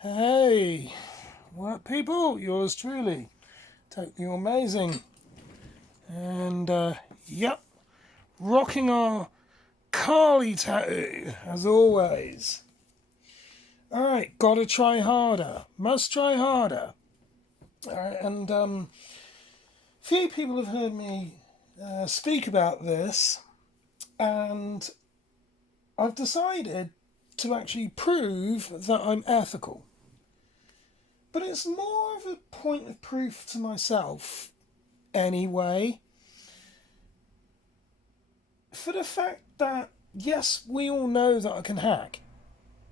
Hey, what people? Yours truly. Totally amazing. And, yep, rocking our Carly tattoo, as always. Alright, gotta try harder. Must try harder. Alright, and, few people have heard me speak about this, and I've decided to actually prove that I'm ethical. But it's more of a point of proof to myself, anyway, for the fact that, yes, we all know that I can hack.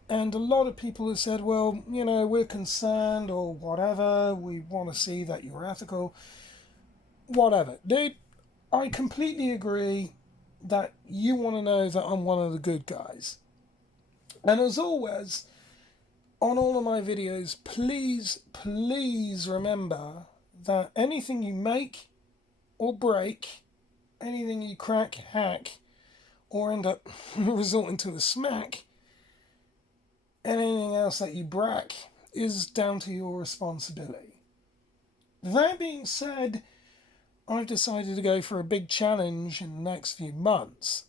And a lot of people have said, well, we're concerned or whatever, we want to see that you're ethical. Whatever. Dude, I completely agree that you want to know that I'm one of the good guys. And as always, on all of my videos, please remember that anything you make or break, anything you crack, hack, or end up resorting to a smack, anything else that you brack is down to your responsibility. That being said, I've decided to go for a big challenge in the next few months.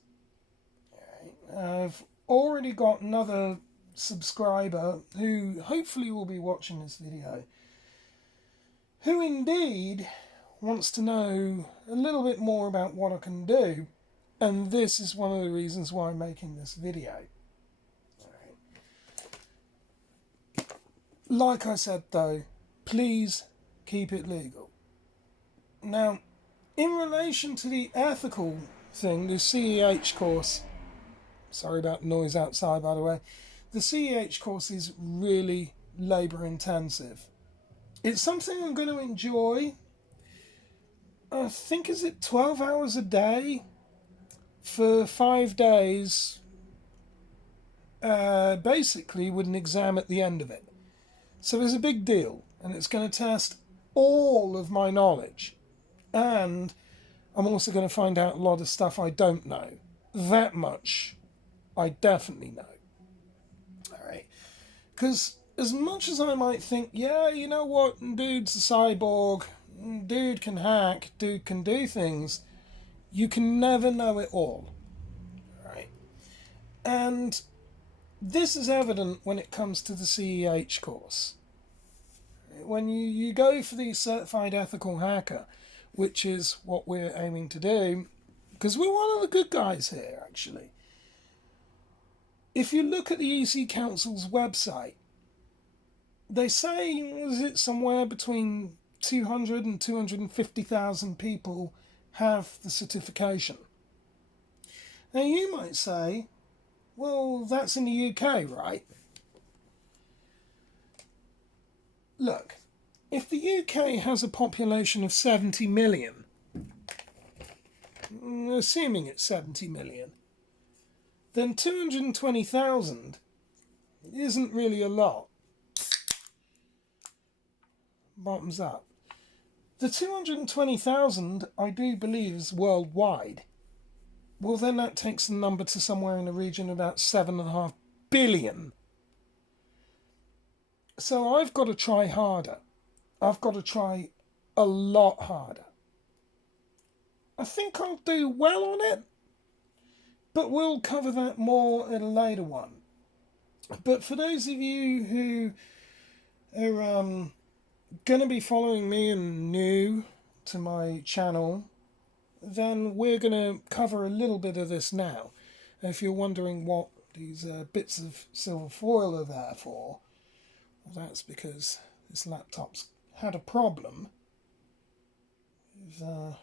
I've already got another subscriber who hopefully will be watching this video, who indeed wants to know a little bit more about what I can do, and this is one of the reasons why I'm making this video. Like I said though, please keep it legal. Now, in relation to the ethical thing, the CEH course, sorry about the noise outside by the way, the CEH course is really labour intensive. It's something I'm going to enjoy. I think is it 12 hours a day for 5 days, basically with an exam at the end of it. So it's a big deal, and it's going to test all of my knowledge. And I'm also going to find out a lot of stuff I don't know. That much I definitely know. Alright. Because as much as I might think, yeah, you know what, dude's a cyborg, dude can hack, dude can do things, you can never know it all. Right? And this is evident when it comes to the CEH course. When you go for the Certified Ethical Hacker, which is what we're aiming to do, because we're one of the good guys here, actually. If you look at the EC Council's website, they say, is it somewhere between 200 and 250,000 people have the certification. Now you might say, well, that's in the UK, right? Look, if the UK has a population of 70 million, assuming it's 70 million, then 220,000 isn't really a lot. Bottoms up. The 220,000, I do believe, is worldwide. Well, then that takes the number to somewhere in the region of about 7.5 billion. So I've got to try harder. I've got to try a lot harder. I think I'll do well on it, but we'll cover that more at a later one. But for those of you who are going to be following me and new to my channel, then we're going to cover a little bit of this now. If you're wondering what these bits of silver foil are there for, well, that's because this laptop's had a problem with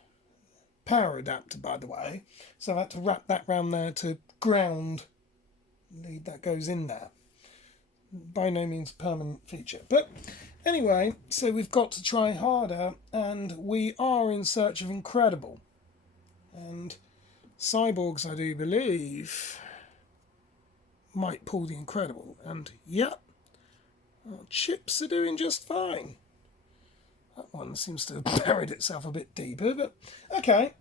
power adapter, by the way, so I had to wrap that round there to ground lead that goes in there. By no means a permanent feature, but anyway, so we've got to try harder, and we are in search of incredible. And cyborgs, I do believe, might pull the incredible. And yep, our chips are doing just fine. That one seems to have buried itself a bit deeper, but okay.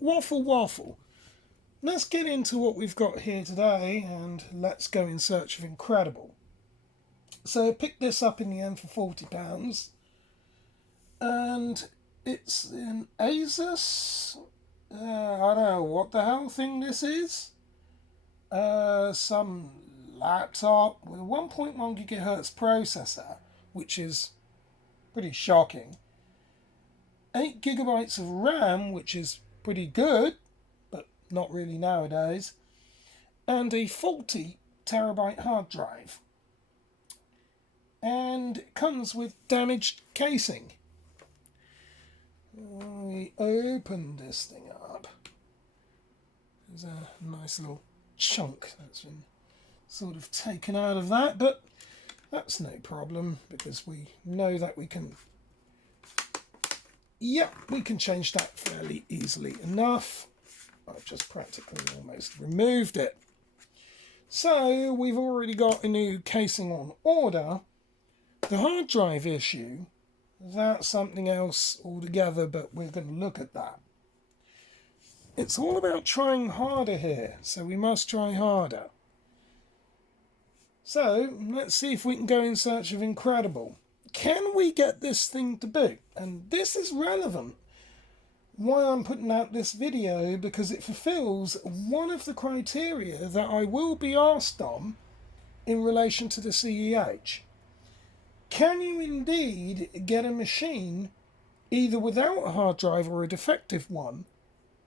Waffle. Let's get into what we've got here today, and let's go in search of incredible. So I picked this up in the end for £40. And it's an Asus. I don't know what the hell thing this is. Some laptop with a 1.1 gigahertz processor, which is pretty shocking. 8 gigabytes of RAM, which is pretty good, but not really nowadays. And a 40 terabyte hard drive. And it comes with damaged casing. We open this thing up. There's a nice little chunk that's been sort of taken out of that, but that's no problem because we know that we can, we can change that fairly easily enough. I've just practically almost removed it. So we've already got a new casing on order. The hard drive issue, that's something else altogether, but we're going to look at that. It's all about trying harder here, so we must try harder. So, let's see if we can go in search of incredible. Can we get this thing to boot? And this is relevant. Why I'm putting out this video, because it fulfills one of the criteria that I will be asked on in relation to the CEH. Can you indeed get a machine, either without a hard drive or a defective one,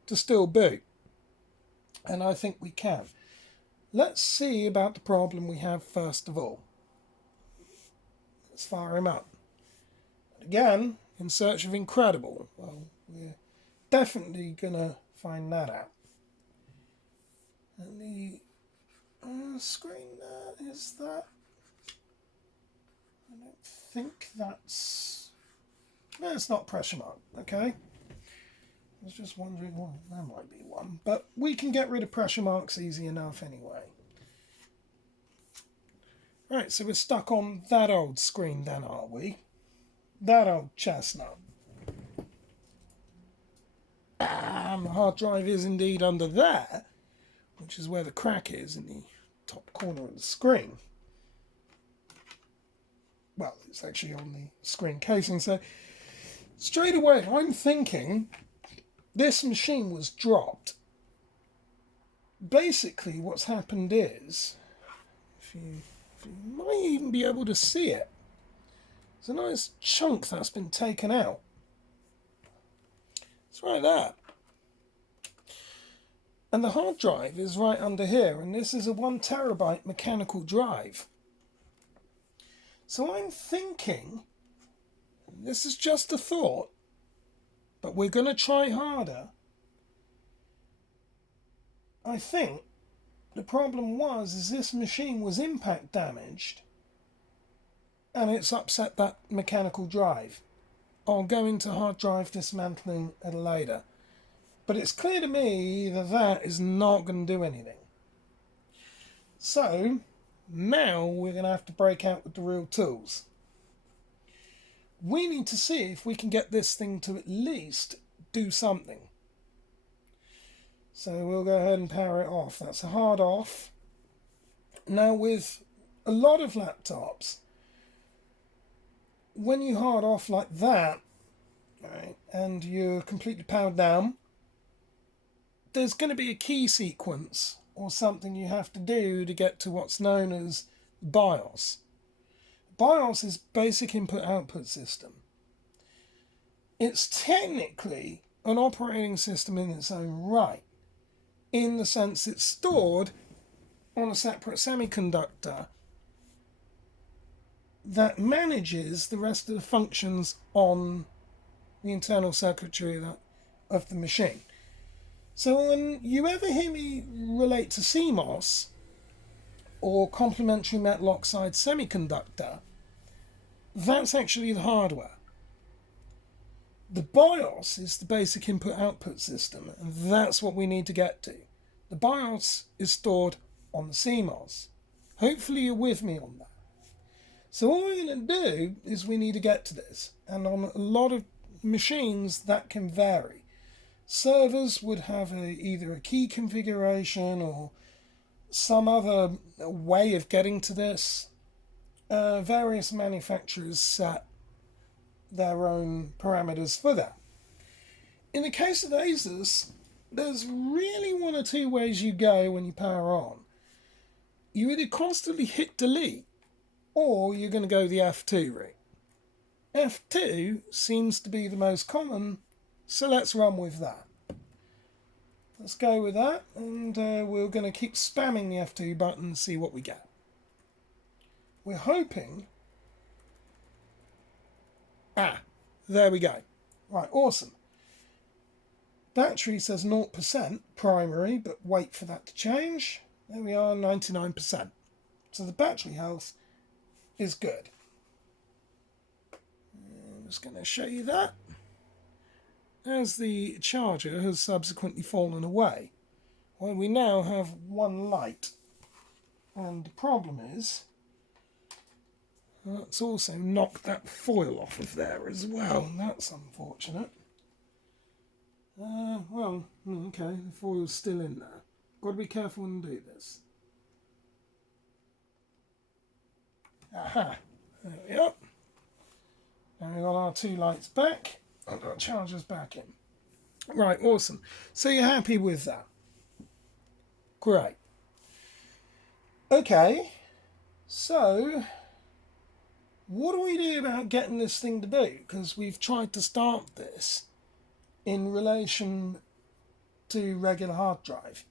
to still boot? And I think we can. Let's see about the problem we have first of all. Let's fire him up. Again, in search of incredible. Well, we're definitely going to find that out. And the screen there, is that? I don't think that's... No, it's not pressure mark, okay? I was just wondering, well, there might be one. But we can get rid of pressure marks easy enough anyway. Right, so we're stuck on that old screen then, are we? That old chestnut. And the hard drive is indeed under there, which is where the crack is in the top corner of the screen. Well, it's actually on the screen casing, so straight away I'm thinking this machine was dropped. Basically what's happened is, if you might even be able to see it, it's a nice chunk that's been taken out. It's right there. And the hard drive is right under here, and this is a 1 terabyte mechanical drive. So I'm thinking, this is just a thought, but we're going to try harder. I think the problem is this machine was impact damaged and it's upset that mechanical drive. I'll go into hard drive dismantling at a later. But it's clear to me that that is not going to do anything. So now we're going to have to break out with the real tools. We need to see if we can get this thing to at least do something. So we'll go ahead and power it off. That's a hard off. Now with a lot of laptops, when you hard off like that, right, and you're completely powered down, there's going to be a key sequence or something you have to do to get to what's known as BIOS. BIOS is basic input-output system. It's technically an operating system in its own right, in the sense it's stored on a separate semiconductor that manages the rest of the functions on the internal circuitry of the machine. So when you ever hear me relate to CMOS or complementary metal oxide semiconductor, that's actually the hardware. The BIOS is the basic input-output system, and that's what we need to get to. The BIOS is stored on the CMOS. Hopefully you're with me on that. So what we're going to do is we need to get to this, and on a lot of machines that can vary. Servers would have either a key configuration or some other way of getting to this. various manufacturers set their own parameters for that. In the case of Asus, there's really one or two ways you go when you power on. You either constantly hit delete, or you're going to go the F2 route. F2 seems to be the most common, so let's run with that. Let's go with that, and we're going to keep spamming the F2 button and see what we get. We're hoping... there we go. Right, awesome. Battery says 0% primary, but wait for that to change. There we are, 99%. So the battery health is good. I'm just going to show you that. As the charger has subsequently fallen away, well, we now have one light. And the problem is, let's also knock that foil off of there as well. That's unfortunate. Well, okay, the foil's still in there. Got to be careful when you do this. Aha! There we are. Now we've got our two lights back, and our charger's back in. Right, awesome. So you're happy with that? Great. Okay, so what do we do about getting this thing to boot? Because we've tried to start this in relation to regular hard drive.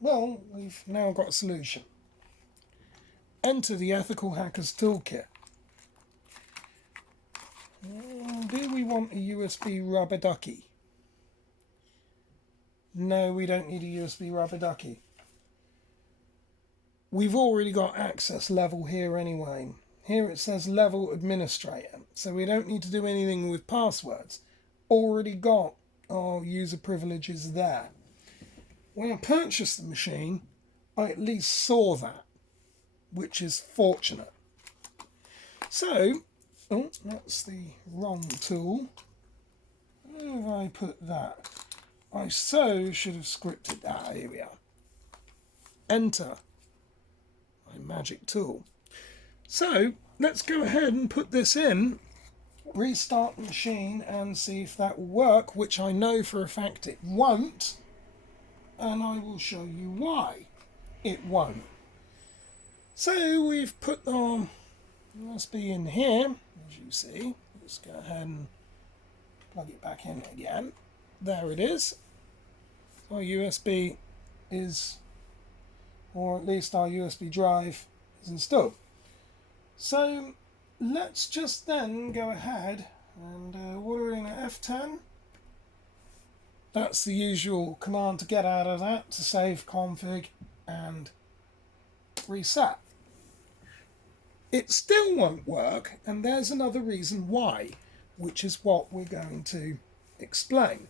Well, we've now got a solution. Enter the Ethical Hackers Toolkit. Do we want a USB rubber ducky? No, we don't need a USB rubber ducky. We've already got access level here anyway. Here it says level administrator, so we don't need to do anything with passwords. Already got our user privileges there. When I purchased the machine, I at least saw that, which is fortunate. So, oh, that's the wrong tool. Where have I put that? I so should have scripted that. Here we are. Enter my magic tool. So, let's go ahead and put this in, restart the machine and see if that will work, which I know for a fact it won't, and I will show you why it won't. So we've put our USB in here, as you see. Let's go ahead and plug it back in again. There it is. Our USB is, or at least our USB drive is installed. So let's just then go ahead and what are we in at F10? That's the usual command to get out of that, to save config and reset. It still won't work, and there's another reason why, which is what we're going to explain.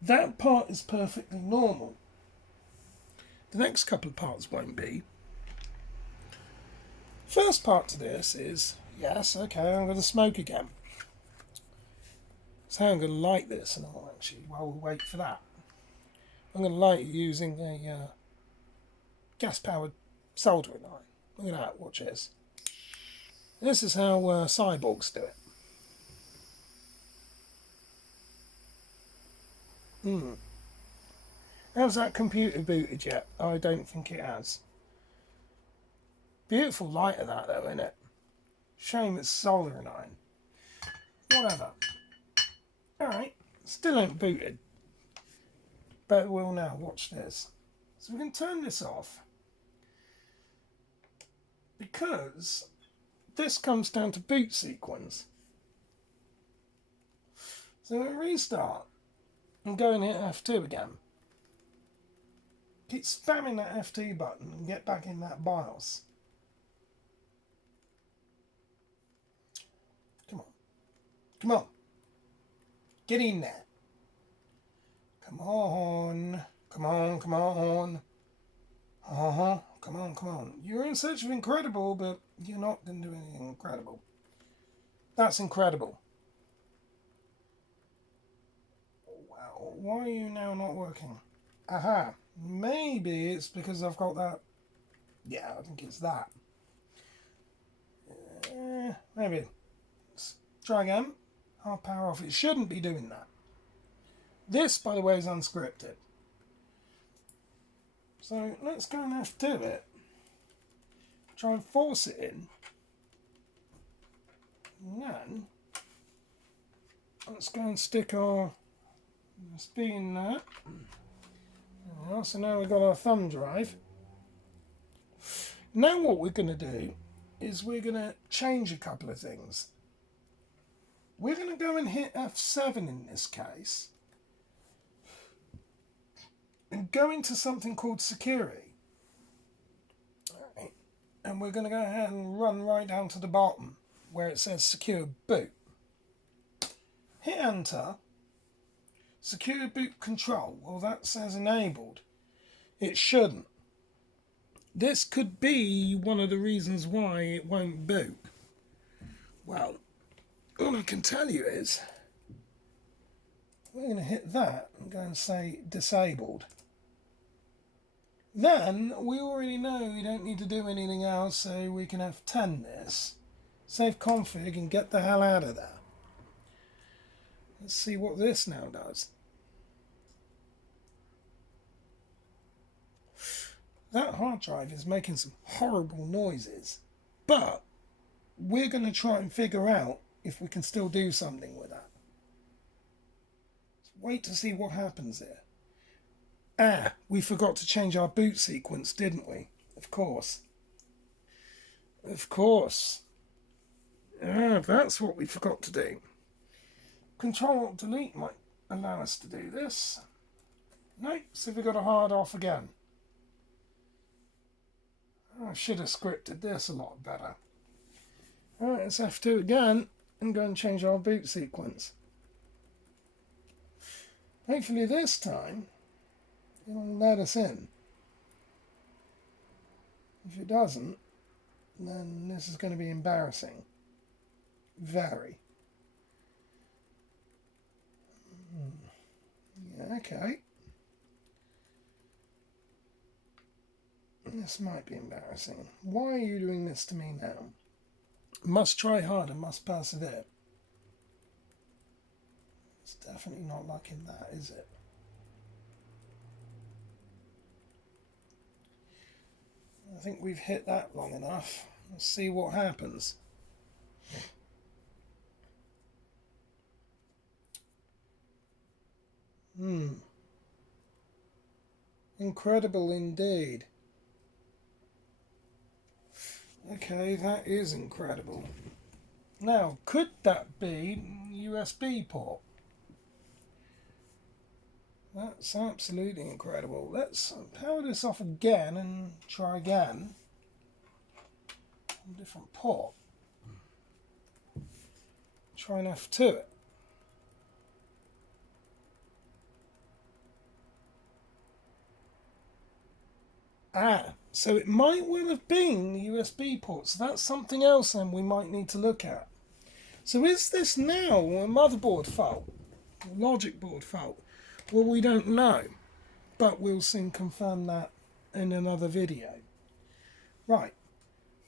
That part is perfectly normal. The next couple of parts won't be. First part to this is, yes, okay, I'm going to smoke again. So I'm going to light this, and I'll actually, while we wait for that, I'm going to light it using a gas-powered soldering iron. Look at that, watch this. This is how cyborgs do it. Has that computer booted yet? I don't think it has. Beautiful light of that though, isn't it? Shame it's soldering iron. Whatever. Alright, still ain't booted. But we'll now watch this. So we can turn this off. Because this comes down to boot sequence. So we restart and go and hit F2 again. Keep spamming that F2 button and get back in that BIOS. Come on. Come on. Get in there. Come on. Come on, come on. Come on, come on. You're in search of incredible, but you're not going to do anything incredible. That's incredible. Wow. Why are you now not working? Aha. Maybe it's because I've got that. Yeah, I think it's that. Maybe. Let's try again. Half power off. It shouldn't be doing that. This, by the way, is unscripted. So let's go and F2 it. Try and force it in. And then let's go and stick our USB in there. So now we've got our thumb drive. Now what we're going to do is we're going to change a couple of things. We're going to go and hit F7 in this case and go into something called security. Right. And we're going to go ahead and run right down to the bottom where it says secure boot. Hit enter. Secure boot control. Well, that says enabled. It shouldn't. This could be one of the reasons why it won't boot. Well, all I can tell you is we're going to hit that and go and say disabled. Then we already know we don't need to do anything else, so we can F10 this, save config and get the hell out of there. Let's see what this now does. That hard drive is making some horrible noises, but we're going to try and figure out if we can still do something with that. Let's wait to see what happens here. Ah, we forgot to change our boot sequence, didn't we? Of course. Of course. Ah, that's what we forgot to do. Control-Alt-Delete might allow us to do this. Nope, so we've got a hard off again. I should have scripted this a lot better. Alright, let's F2 again and go and change our boot sequence. Hopefully this time it'll let us in. If it doesn't, then this is going to be embarrassing. Very. Yeah, okay. This might be embarrassing. Why are you doing this to me now? Must try harder, must persevere. It's definitely not liking that, is it? I think we've hit that long enough. Let's see what happens. Incredible indeed. Okay, that is incredible. Now, could that be USB port? That's absolutely incredible. Let's power this off again and try again. A different port. Try and F2 it. Ah, so it might well have been the USB port. So that's something else then we might need to look at. So is this now a motherboard fault? A logic board fault? Well, we don't know. But we'll soon confirm that in another video. Right.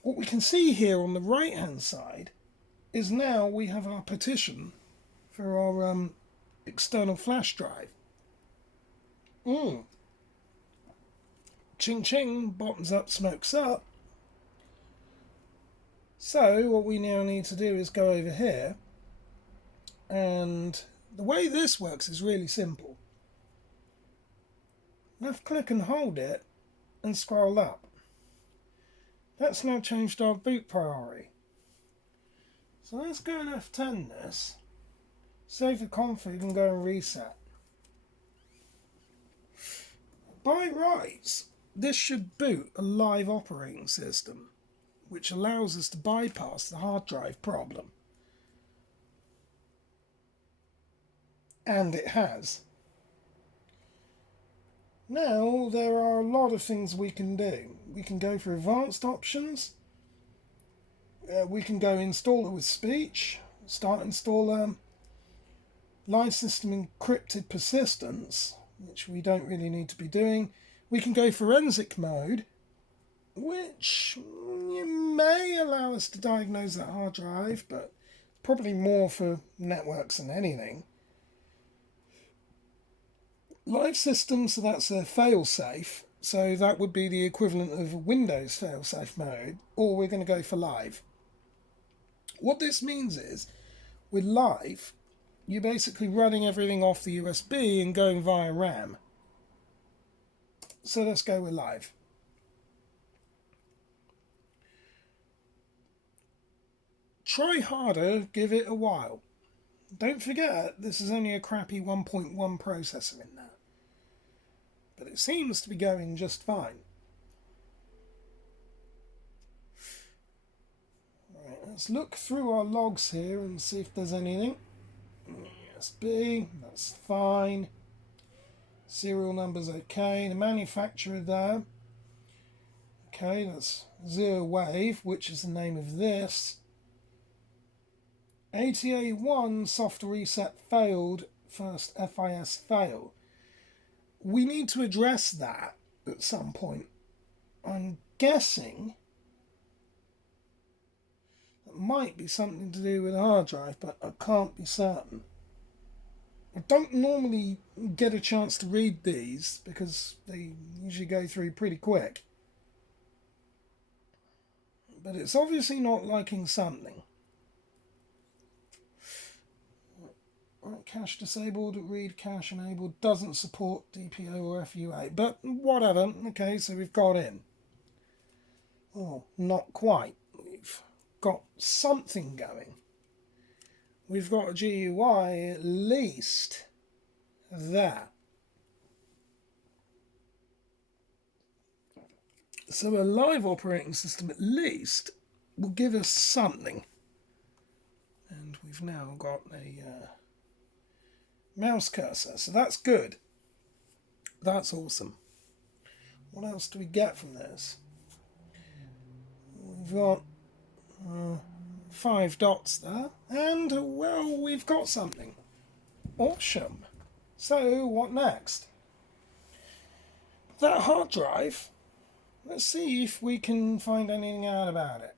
What we can see here on the right hand side is now we have our partition for our external flash drive. Ching ching, bottoms up, smokes up. So what we now need to do is go over here, and the way this works is really simple. Left click and hold it and scroll up. That's now changed our boot priority. So let's go and F10 this, save the config and go and reset. By rights, this should boot a live operating system, which allows us to bypass the hard drive problem. And it has. Now, there are a lot of things we can do. We can go for advanced options. We can go installer with speech, start installer, live system encrypted persistence, which we don't really need to be doing. we can go forensic mode, which may allow us to diagnose that hard drive, but probably more for networks than anything. Live system, so that's a fail-safe, so that would be the equivalent of a Windows fail-safe mode, or we're going to go for live. What this means is, with live, you're basically running everything off the USB and going via RAM. So let's go with live. Try harder, give it a while. Don't forget, this is only a crappy 1.1 processor in there. But it seems to be going just fine. Right, let's look through our logs here and see if there's anything. USB, that's fine. Serial number's okay. The manufacturer there. Okay, that's Zero Wave, which is the name of this. ATA1 soft reset failed, first FIS fail. We need to address that at some point. I'm guessing it might be something to do with a hard drive, but I can't be certain. I don't normally get a chance to read these because they usually go through pretty quick. But it's obviously not liking something. Right, cache disabled, read cache enabled, doesn't support DPO or FUA, but whatever. Okay, so we've got in. Oh, not quite. We've got something going. We've got a GUI at least there. So a live operating system at least will give us something. And we've now got a mouse cursor, so that's good. That's awesome. What else do we get from this? We've got 5 dots there, and well, we've got something. Awesome. So what next? That hard drive, let's see if we can find anything out about it.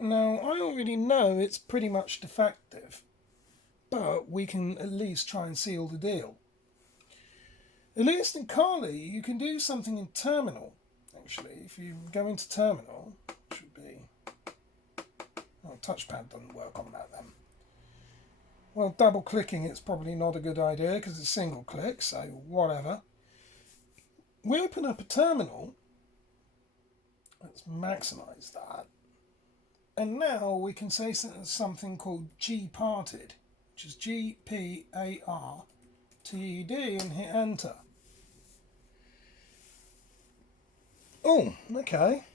Now, I already know it's pretty much defective, but we can at least try and seal the deal. At least in Kali, you can do something in terminal. Actually, if you go into terminal, it should be... Oh, touchpad doesn't work on that then. Well, double clicking it's probably not a good idea because it's single click, so whatever. We open up a terminal. Let's maximize that. And now we can say something called gparted, which is GPARTED, and hit enter. Oh, okay.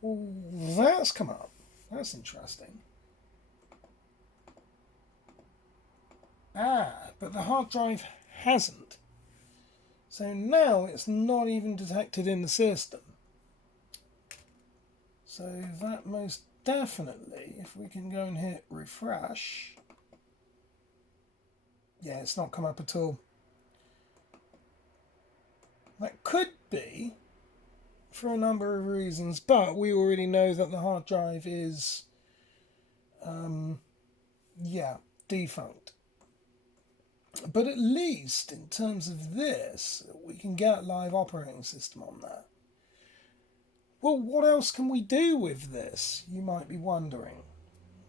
Well, that's come up. That's interesting. But the hard drive hasn't. So now it's not even detected in the system. So that most definitely, if we can go and hit refresh, yeah, it's not come up at all. That could be for a number of reasons, but we already know that the hard drive is, defunct. But at least in terms of this, we can get live operating system on that. Well, what else can we do with this, you might be wondering?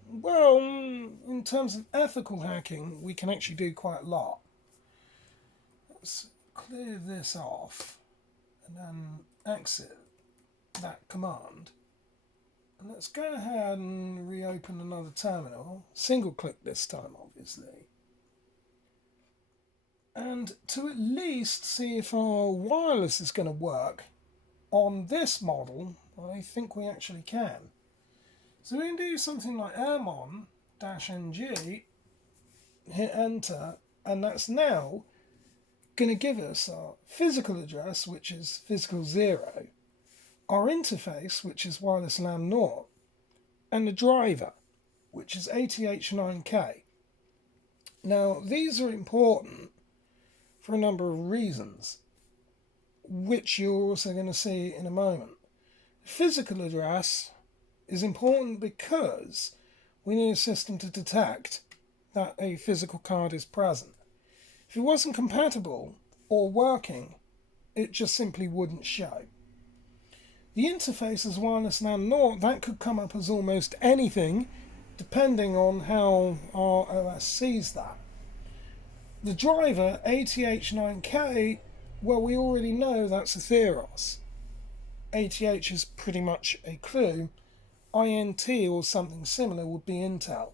Well, in terms of ethical hacking, we can actually do quite a lot. Let's clear this off and then exit that command. And let's go ahead and reopen another terminal. Single click this time, obviously. And to at least see if our wireless is going to work on this model, I think we actually can. So we can do something like airmon-ng, hit enter, and that's now going to give us our physical address, which is physical 0, our interface, which is wireless LAN 0, and the driver, which is ATH9K. Now, these are important for a number of reasons, which you're also going to see in a moment. Physical address is important because we need a system to detect that a physical card is present. If it wasn't compatible or working, it just simply wouldn't show. The interface is wireless LAN NOR. That could come up as almost anything, depending on how our OS sees that. The driver, ATH9K, well, we already know that's a Theros. ATH is pretty much a clue. INT or something similar would be Intel.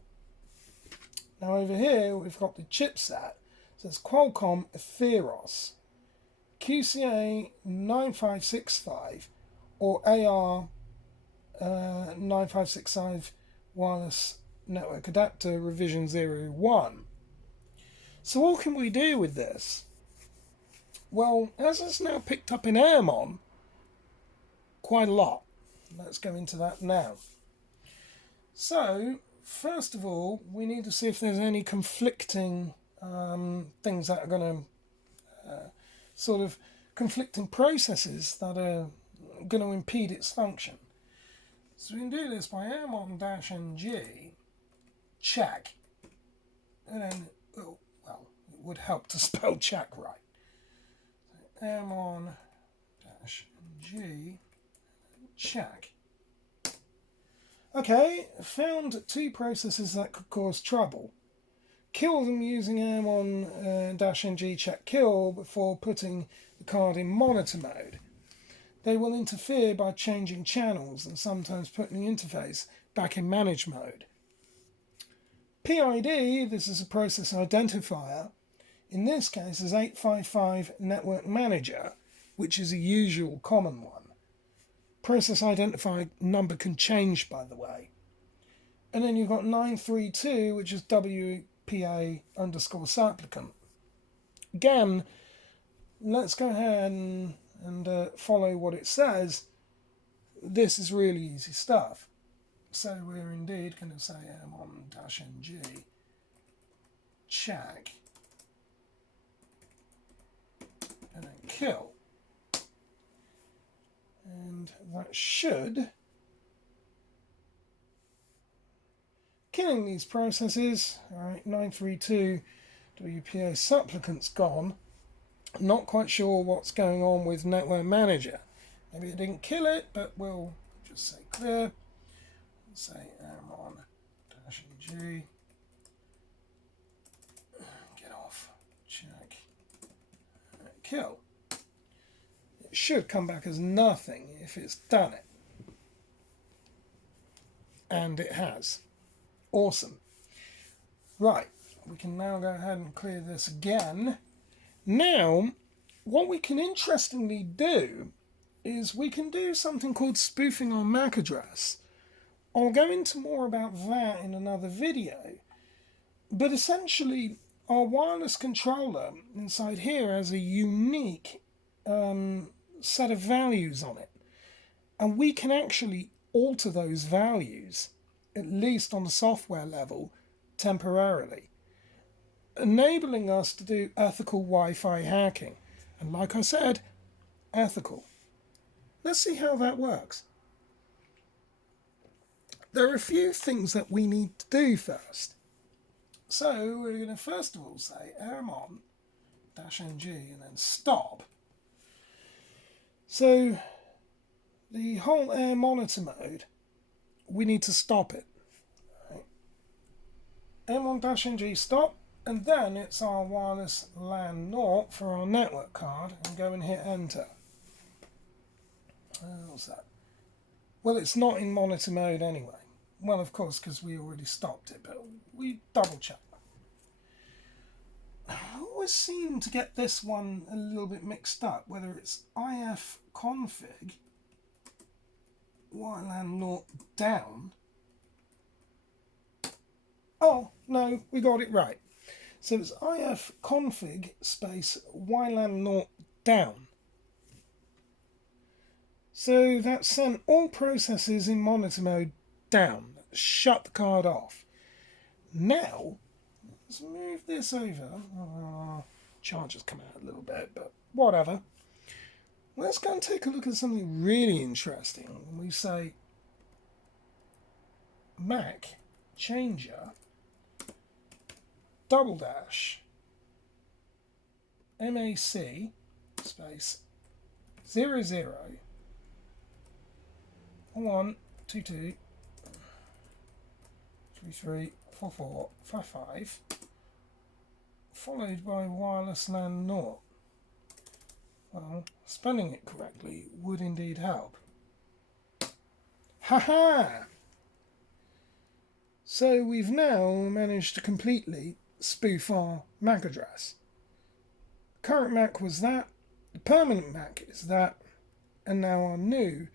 Now over here we've got the chipset. So it's Qualcomm Theros QCA 9565 or AR 9565 wireless network adapter revision 01. So what can we do with this? Well, as it's now picked up in Airmon, quite a lot. Let's go into that now. So, first of all, we need to see if there's any conflicting things that are going to conflicting processes that are going to impede its function. So we can do this by airmon-ng check, and then, it would help to spell check right. So airmon-ng check. Okay, found two processes that could cause trouble. Kill them using airmon-ng check kill before putting the card in monitor mode. They will interfere by changing channels and sometimes putting the interface back in manage mode. PID, this is a process identifier, in this case is 855 Network Manager, which is a usual common one. Process identifier number can change, by the way. And then you've got 932, which is WPA_supplicant. Again, let's go ahead and follow what it says. This is really easy stuff. So we're indeed going to say airmon-ng check and then kill. And that should, killing these processes. Alright, 932 WPA supplicant's gone. Not quite sure what's going on with Network Manager. Maybe it didn't kill it, but we'll just say clear. Say airmon-ng get off, check, kill. It should come back as nothing if it's done it. And it has. Awesome. Right, we can now go ahead and clear this again. Now, what we can interestingly do is we can do something called spoofing our MAC address. I'll go into more about that in another video. But essentially, our wireless controller inside here has a unique set of values on it. And we can actually alter those values, at least on the software level, temporarily, enabling us to do ethical Wi-Fi hacking. And like I said, ethical. Let's see how that works. There are a few things that we need to do first. So we're going to first of all say airmon-ng and then stop. So the whole air monitor mode, we need to stop it. Right. airmon-ng stop, and then it's our wireless LAN NOR for our network card, and go and hit enter. What's that? Well, it's not in monitor mode anyway. Well, of course, because we already stopped it, but we double check. I always seem to get this one a little bit mixed up, whether it's ifconfig WLAN NOR down. Oh, no, we got it right. So it's ifconfig space WLAN NOR down. So that sent all processes in monitor mode down. Shut the card off. Now, let's move this over. charger's come out a little bit, but whatever. Let's go and take a look at something really interesting. We say Mac changer double dash MAC space 00 1 2 2 3 3 4 4 5 5 followed by wireless LAN 0. Well, spelling it correctly would indeed help. Haha! So we've now managed to completely spoof our MAC address. The current MAC was that, the permanent MAC is that, and now our new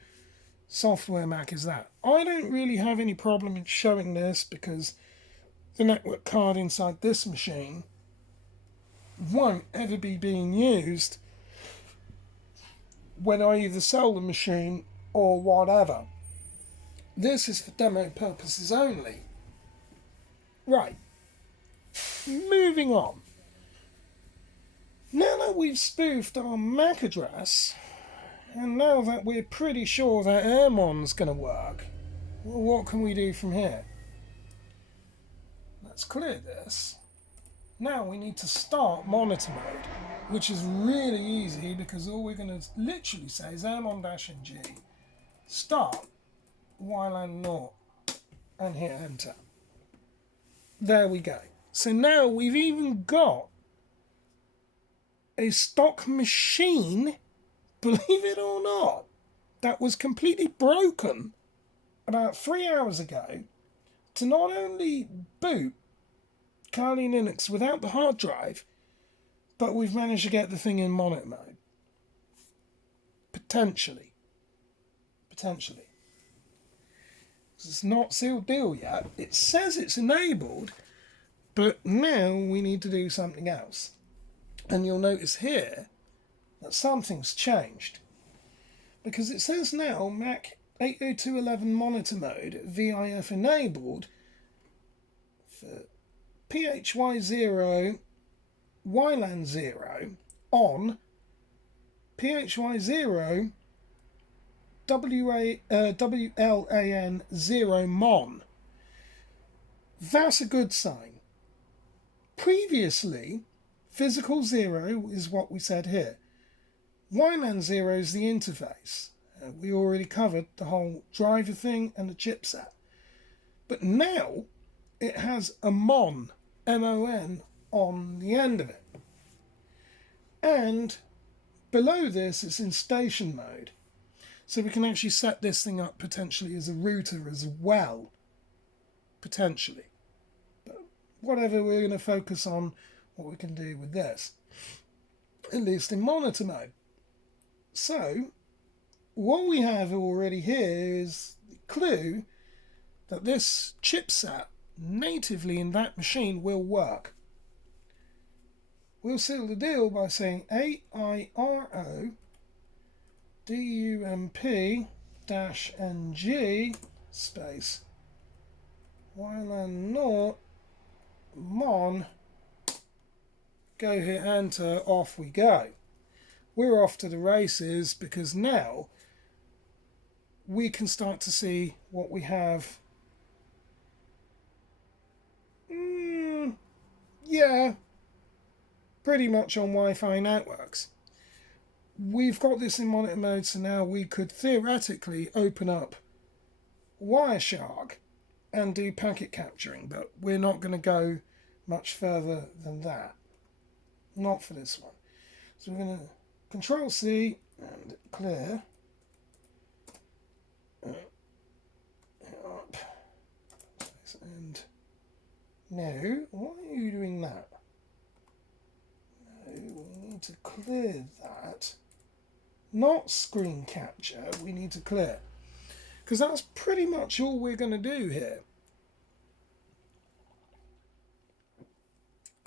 software MAC is that. I don't really have any problem in showing this because the network card inside this machine won't ever be being used when I either sell the machine or whatever. This is for demo purposes only. Right, moving on. Now that we've spoofed our MAC address, and now that we're pretty sure that Airmon's going to work, well, what can we do from here? Let's clear this. Now we need to start monitor mode, which is really easy because all we're going to literally say is Airmon-NG, start, WLAN 0, and hit enter. There we go. So now we've even got a stock machine, believe it or not, that was completely broken about 3 hours ago to not only boot Kali Linux without the hard drive, but we've managed to get the thing in monitor mode. Potentially. It's not sealed deal yet. It says it's enabled, but now we need to do something else. And you'll notice here that something's changed. Because it says now Mac 802.11 monitor mode VIF enabled for PHY0 WLAN 0 on PHY0 WLAN 0 MON. That's a good sign. Previously, physical 0 is what we said here. WLAN 0 is the interface. We already covered the whole driver thing and the chipset. But now it has a MON, MON, on the end of it. And below this it's in station mode. So we can actually set this thing up potentially as a router as well. Potentially. But whatever, we're going to focus on what we can do with this. At least in monitor mode. So, what we have already here is the clue that this chipset natively in that machine will work. We'll seal the deal by saying AIRO DUMP-NG space WLAN 0 MON. Go hit enter, off we go. We're off to the races because now we can start to see what we have. Yeah, pretty much on Wi-Fi networks. We've got this in monitor mode, so now we could theoretically open up Wireshark and do packet capturing, but we're not going to go much further than that. Not for this one. So we're going to Control C and clear. Up. And no, why are you doing that? No, we need to clear that. Not screen capture, we need to clear. Because that's pretty much all we're going to do here.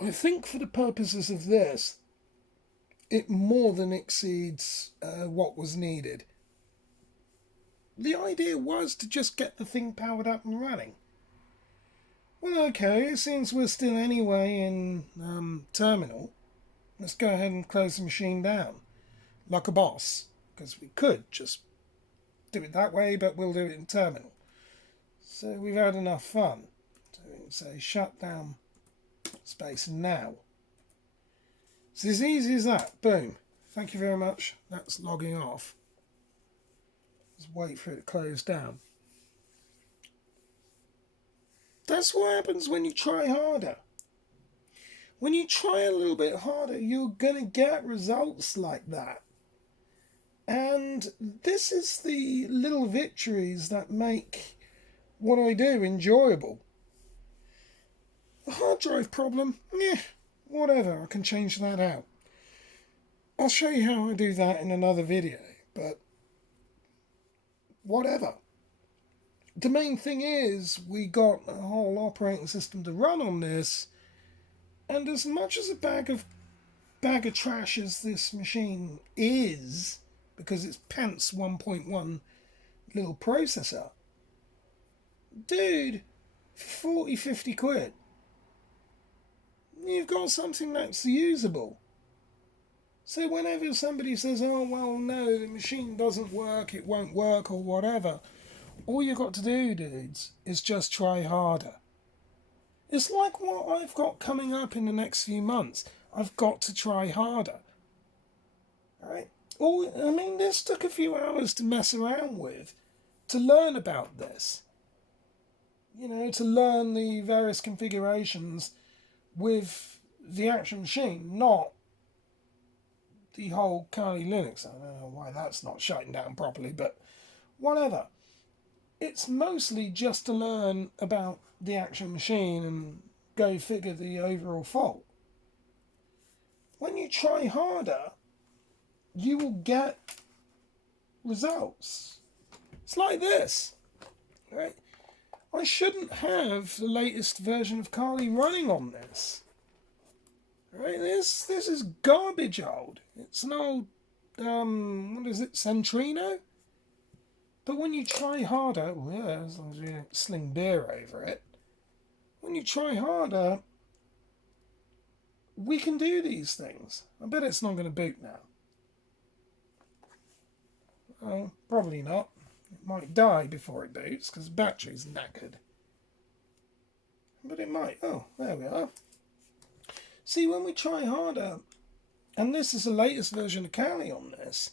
I think for the purposes of this, it more than exceeds what was needed. The idea was to just get the thing powered up and running. Well, okay, since we're still anyway in terminal, let's go ahead and close the machine down like a boss, because we could just do it that way, but we'll do it in terminal. So we've had enough fun. So we can say shut down space now. It's as easy as that. Boom. Thank you very much. That's logging off. Just wait for it to close down. That's what happens when you try harder. When you try a little bit harder, you're going to get results like that. And this is the little victories that make what I do enjoyable. The hard drive problem, whatever, I can change that out. I'll show you how I do that in another video, but whatever. The main thing is we got a whole operating system to run on this, and as much as a bag of trash as this machine is, because it's pence 1.1 little processor, dude, for 40-50 quid, you've got something that's usable. So whenever somebody says, oh well no, the machine doesn't work, it won't work or whatever, all you've got to do, dudes, is just try harder. It's like what I've got coming up in the next few months. I've got to try harder. Alright? This took a few hours to mess around with, to learn about this. To learn the various configurations with the actual machine, not the whole Kali Linux. I don't know why that's not shutting down properly, but whatever. It's mostly just to learn about the actual machine and go figure the overall fault. When you try harder, you will get results. It's like this, right? I shouldn't have the latest version of Kali running on this. Right? This is garbage old. It's an old, what is it, Centrino? But when you try harder, as long as you don't sling beer over it, when you try harder, we can do these things. I bet it's not going to boot now. Oh, probably not. It might die before it boots because the battery's knackered. But it might. Oh, there we are. See, when we try harder, and this is the latest version of Kali on this,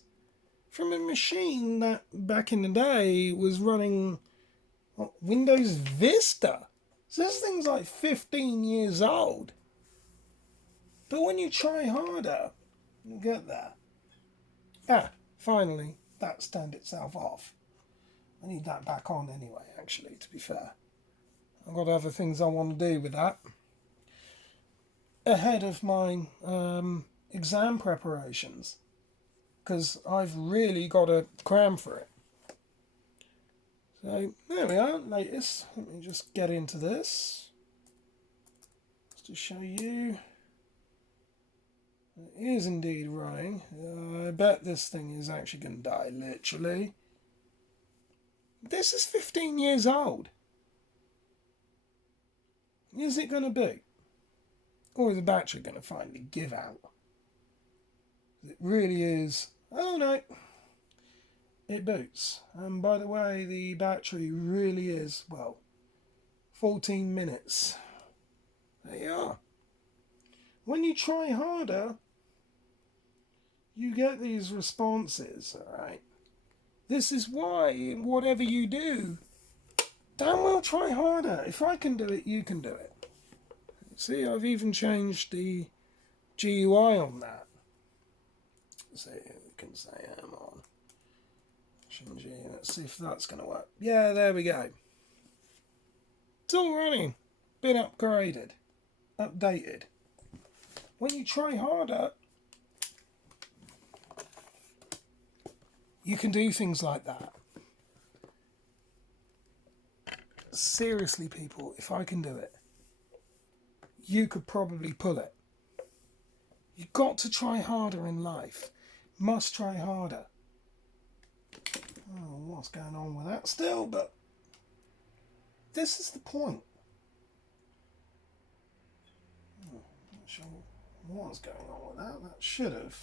from a machine that back in the day was running Windows Vista. So this thing's like 15 years old. But when you try harder, you get that. Finally, that's turned itself off. I need that back on anyway, actually, to be fair. I've got other things I want to do with that. Ahead of my exam preparations. Because I've really got to cram for it. So, there we are, latest. Let me just get into this. Just to show you. It is indeed running. I bet this thing is actually going to die, literally. This is 15 years old. Is it going to be? Or is the battery going to finally give out? It really is. Oh no. It boots. And by the way, the battery really is, 14 minutes. There you are. When you try harder, you get these responses, alright? This is why, whatever you do, damn well try harder. If I can do it, you can do it. See, I've even changed the GUI on that. So we can say I'm on. Let's see if that's going to work. Yeah, there we go. It's all running. Been upgraded. Updated. When you try harder, you can do things like that. Seriously, people, if I can do it, you could probably pull it. You've got to try harder in life. Must try harder. Oh, what's going on with that still? But this is the point. Not sure What's going on with that? That should have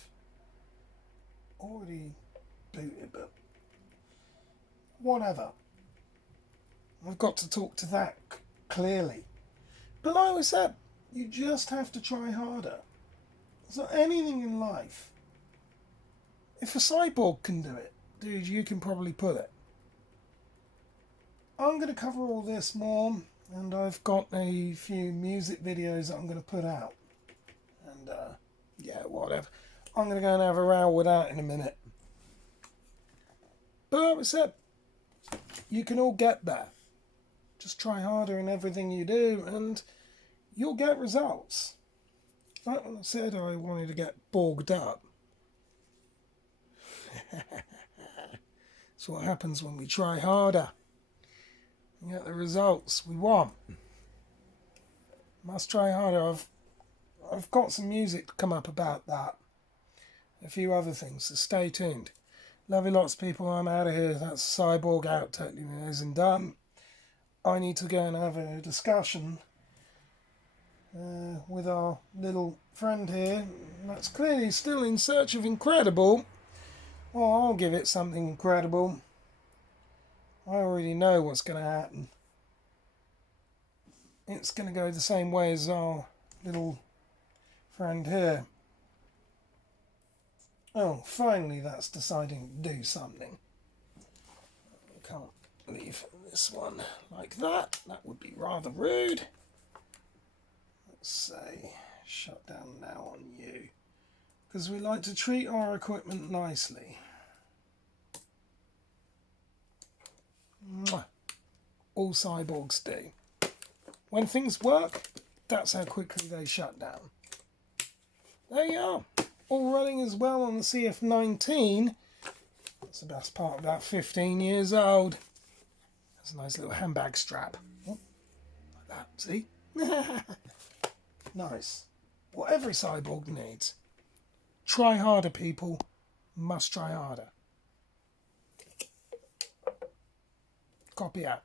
already booted, but whatever. I've got to talk to that clearly. But like I said, you just have to try harder. There's not anything in life. If a cyborg can do it, dude, you can probably pull it. I'm going to cover all this more, and I've got a few music videos that I'm going to put out. And, yeah, whatever. I'm going to go and have a row with that in a minute. But like I said, you can all get there. Just try harder in everything you do, and you'll get results. Like when I said I wanted to get borged up. That's what happens when we try harder. We get the results we want. Must try harder. I've got some music to come up about that. A few other things, so stay tuned. Love you lots, people. I'm out of here. That's Cyborg out, totally news and done. I need to go and have a discussion with our little friend here. That's clearly still in search of incredible. Well, I'll give it something incredible. I already know what's going to happen. It's going to go the same way as our little friend here. Oh, finally that's deciding to do something. I can't leave this one like that. That would be rather rude. Let's say, shut down now on you. Because we like to treat our equipment nicely. Mwah. All cyborgs do. When things work, that's how quickly they shut down. There you are. All running as well on the CF19. That's the best part, about 15 years old. That's a nice little handbag strap. Oh, like that, see? Nice. What every cyborg needs. Try harder, people. Must try harder. Copy out.